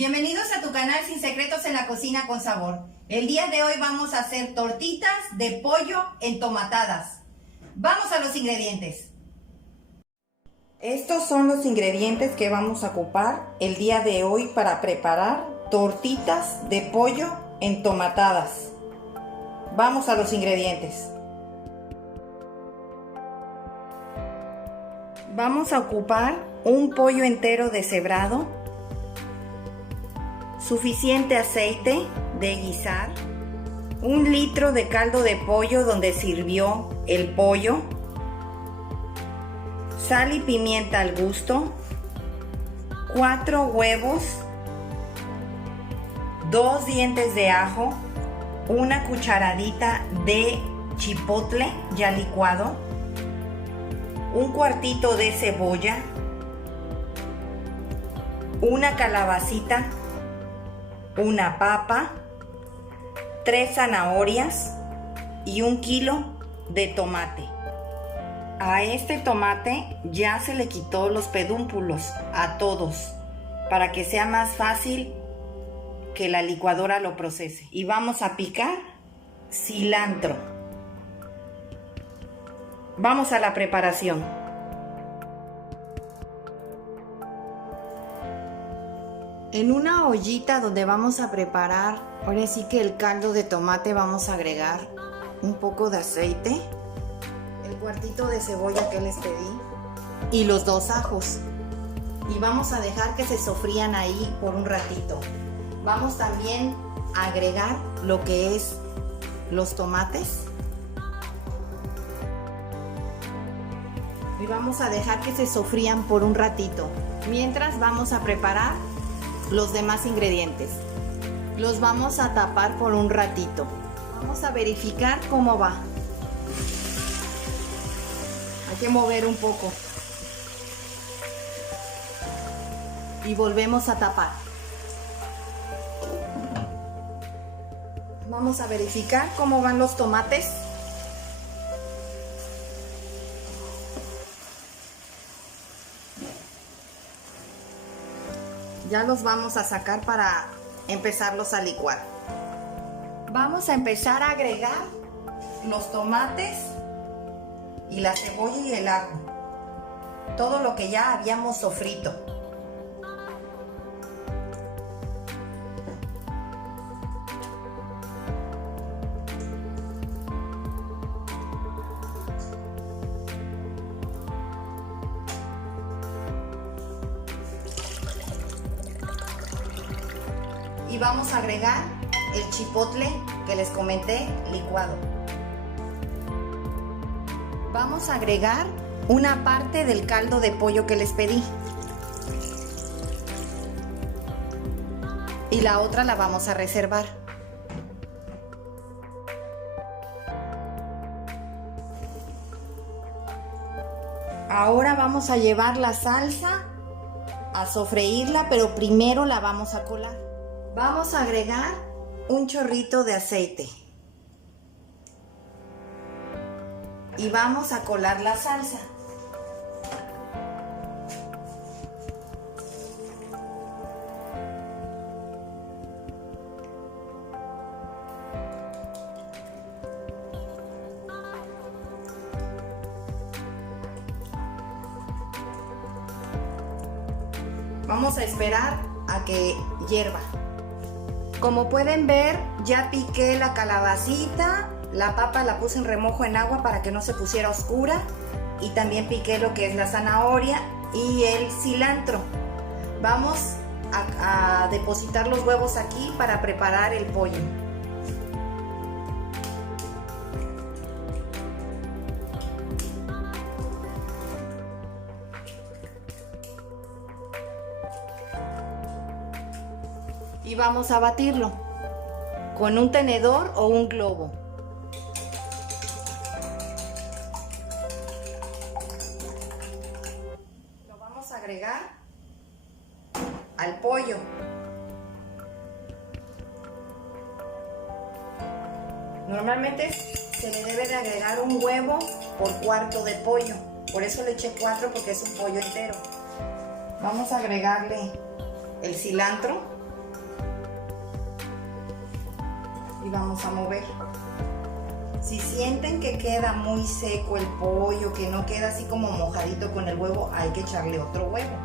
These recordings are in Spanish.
Bienvenidos a tu canal Sin Secretos en la Cocina con Sabor. El día de hoy vamos a hacer tortitas de pollo entomatadas. Vamos a los ingredientes. Estos son los ingredientes que vamos a ocupar el día de hoy para preparar tortitas de pollo entomatadas. Vamos a los ingredientes. Vamos a ocupar un pollo entero deshebrado, suficiente aceite de guisar, 1 litro de caldo de pollo donde sirvió el pollo, sal y pimienta al gusto, 4 huevos, 2 dientes de ajo, 1 cucharadita de chipotle ya licuado, 1 cuartito de cebolla, 1 calabacita, 1 papa, 3 zanahorias y 1 kilo de tomate. A este tomate ya se le quitó los pedúnculos a todos para que sea más fácil que la licuadora lo procese. Y vamos a picar cilantro. Vamos a la preparación. En una ollita donde vamos a preparar, ahora sí que el caldo de tomate, vamos a agregar un poco de aceite, el cuartito de cebolla que les pedí y los 2 ajos. Y vamos a dejar que se sofrían ahí por un ratito. Vamos también a agregar lo que es los tomates. Y vamos a dejar que se sofrían por un ratito. Mientras vamos a preparar los demás ingredientes. Los vamos a tapar por un ratito. Vamos a verificar cómo va. Hay que mover un poco. Y volvemos a tapar. Vamos a verificar cómo van los tomates. Ya los vamos a sacar para empezarlos a licuar. Vamos a empezar a agregar los tomates y la cebolla y el ajo. Todo lo que ya habíamos sofrito. Y vamos a agregar el chipotle que les comenté licuado. Vamos a agregar una parte del caldo de pollo que les pedí. Y la otra la vamos a reservar. Ahora vamos a llevar la salsa a sofreírla, pero primero la vamos a colar. Vamos a agregar un chorrito de aceite y vamos a colar la salsa. Vamos a esperar a que hierva. Como pueden ver, ya piqué la calabacita, la papa la puse en remojo en agua para que no se pusiera oscura y también piqué lo que es la zanahoria y el cilantro. Vamos a depositar los huevos aquí para preparar el pollo. Y vamos a batirlo con un tenedor o un globo. Lo vamos a agregar al pollo. Normalmente se le debe de agregar un huevo por cuarto de pollo. Por eso le eché 4 porque es un pollo entero. Vamos a agregarle el cilantro. vamos a mover. Si sienten que queda muy seco el pollo, que no queda así como mojadito con el huevo, hay que echarle otro huevo.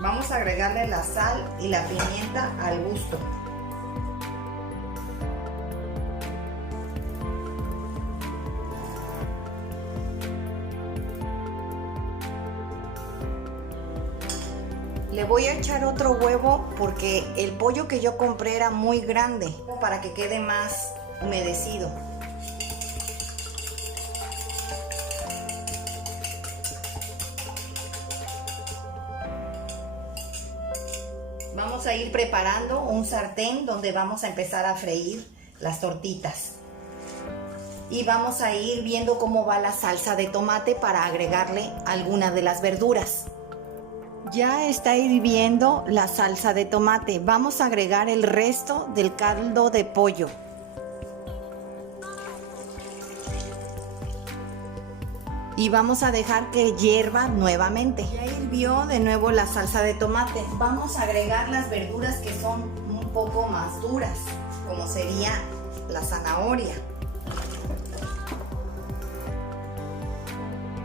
Vamos a agregarle la sal y la pimienta al gusto. Le voy a echar otro huevo porque el pollo que yo compré era muy grande, para que quede más humedecido. Vamos a ir preparando un sartén donde vamos a empezar a freír las tortitas. Y vamos a ir viendo cómo va la salsa de tomate para agregarle alguna de las verduras. Ya está hirviendo la salsa de tomate. Vamos a agregar el resto del caldo de pollo. Y vamos a dejar que hierva nuevamente. Ya hirvió de nuevo la salsa de tomate. Vamos a agregar las verduras que son un poco más duras, como sería la zanahoria.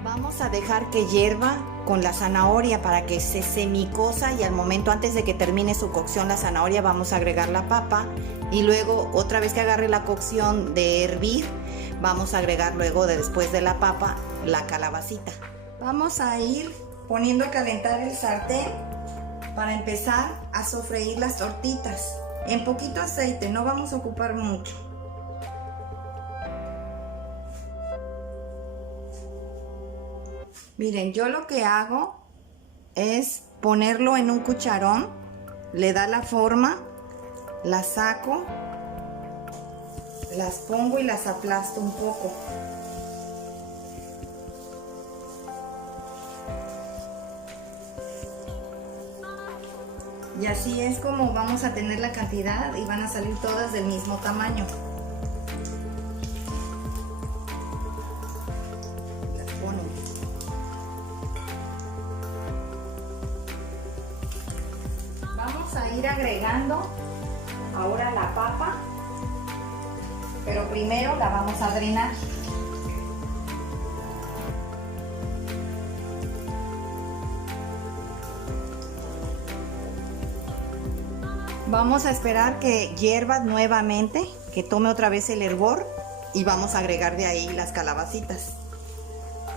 Vamos a dejar que hierva con la zanahoria para que se semicosa, y al momento antes de que termine su cocción la zanahoria vamos a agregar la papa, y luego otra vez que agarre la cocción de hervir vamos a agregar luego después de la papa la calabacita. Vamos a ir poniendo a calentar el sartén para empezar a sofreír las tortitas en poquito aceite, no vamos a ocupar mucho. Miren, yo lo que hago es ponerlo en un cucharón, le da la forma, las saco, las pongo y las aplasto un poco. Y así es como vamos a tener la cantidad y van a salir todas del mismo tamaño. Ir agregando ahora la papa, pero primero la vamos a drenar. Vamos a esperar que hierva nuevamente, que tome otra vez el hervor, y vamos a agregar de ahí las calabacitas.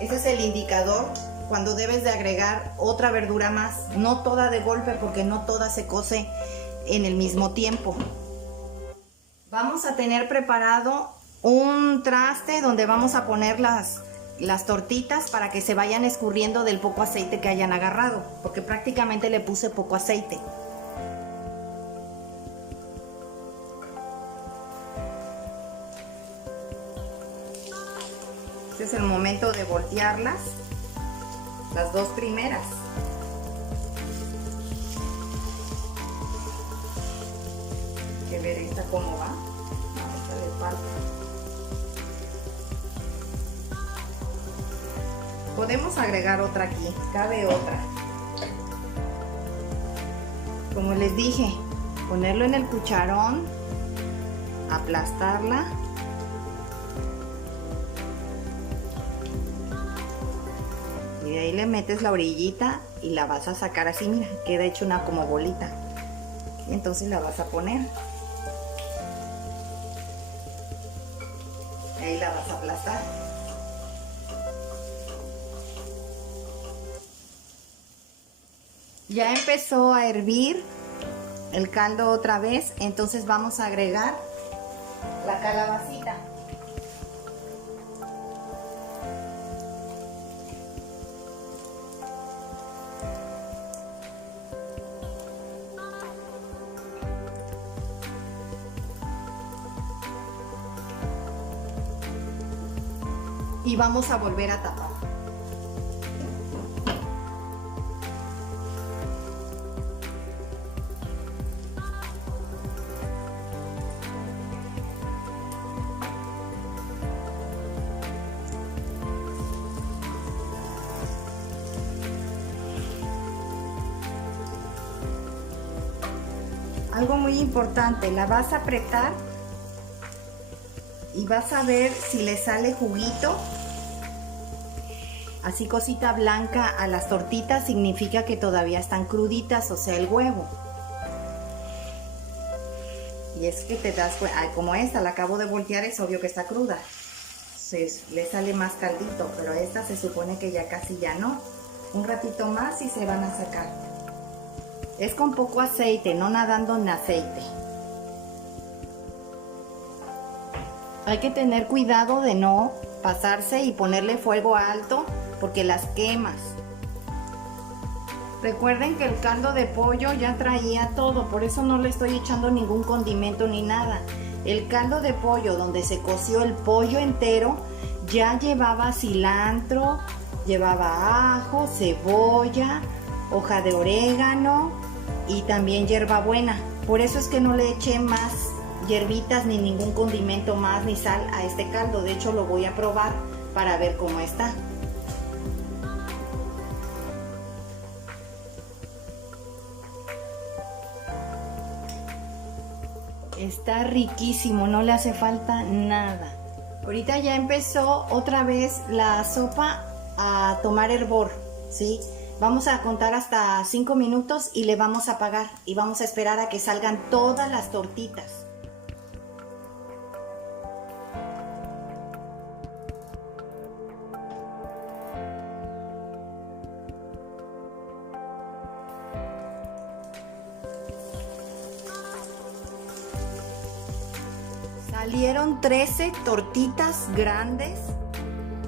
Ese es el indicador cuando debes de agregar otra verdura más, no toda de golpe porque no toda se cose en el mismo tiempo. Vamos a tener preparado un traste donde vamos a poner las tortitas para que se vayan escurriendo del poco aceite que hayan agarrado, porque prácticamente le puse poco aceite. Este es el momento de voltearlas. Las dos primeras. Hay que ver esta cómo va. No, esta le falta. Podemos agregar otra aquí, cabe otra. Como les dije, ponerlo en el cucharón, aplastarla. Y de ahí le metes la orillita y la vas a sacar así, mira, queda hecho una como bolita. Y entonces la vas a poner. Y ahí la vas a aplastar. Ya empezó a hervir el caldo otra vez, entonces vamos a agregar la calabacita. Y vamos a volver a tapar. Algo muy importante, la vas a apretar y vas a ver si le sale juguito, así cosita blanca a las tortitas, significa que todavía están cruditas, o sea, el huevo. Y es que te das cuenta, como esta la acabo de voltear, es obvio que está cruda. Le sale más caldito, pero esta se supone que ya casi ya no. Un ratito más y se van a sacar. Es con poco aceite, no nadando en aceite. Hay que tener cuidado de no pasarse y ponerle fuego alto porque las quemas. Recuerden que el caldo de pollo ya traía todo, por eso no le estoy echando ningún condimento ni nada. El caldo de pollo donde se coció el pollo entero ya llevaba cilantro, llevaba ajo, cebolla, hoja de orégano y también hierbabuena. Por eso es que no le eché más hierbitas ni ningún condimento más ni sal a este caldo. De hecho lo voy a probar para ver cómo está. Está riquísimo, no le hace falta nada. Ahorita ya empezó otra vez la sopa a tomar hervor, ¿sí? Vamos a contar hasta 5 minutos y le vamos a apagar y vamos a esperar a que salgan todas las tortitas. Salieron 13 tortitas grandes.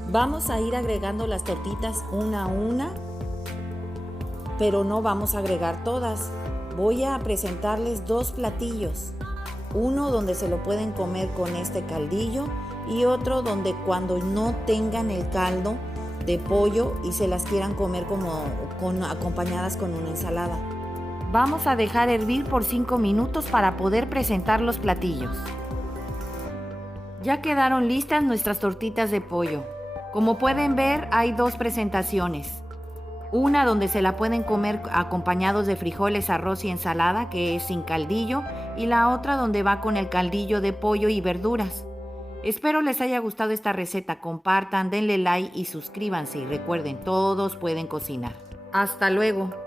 Vamos a ir agregando las tortitas una a una, pero no vamos a agregar todas. Voy a presentarles 2 platillos. Uno donde se lo pueden comer con este caldillo y otro donde cuando no tengan el caldo de pollo y se las quieran comer acompañadas con una ensalada. Vamos a dejar hervir por 5 minutos para poder presentar los platillos. Ya quedaron listas nuestras tortitas de pollo. Como pueden ver, hay 2 presentaciones. Una donde se la pueden comer acompañados de frijoles, arroz y ensalada, que es sin caldillo, y la otra donde va con el caldillo de pollo y verduras. Espero les haya gustado esta receta. Compartan, denle like y suscríbanse. Y recuerden, todos pueden cocinar. ¡Hasta luego!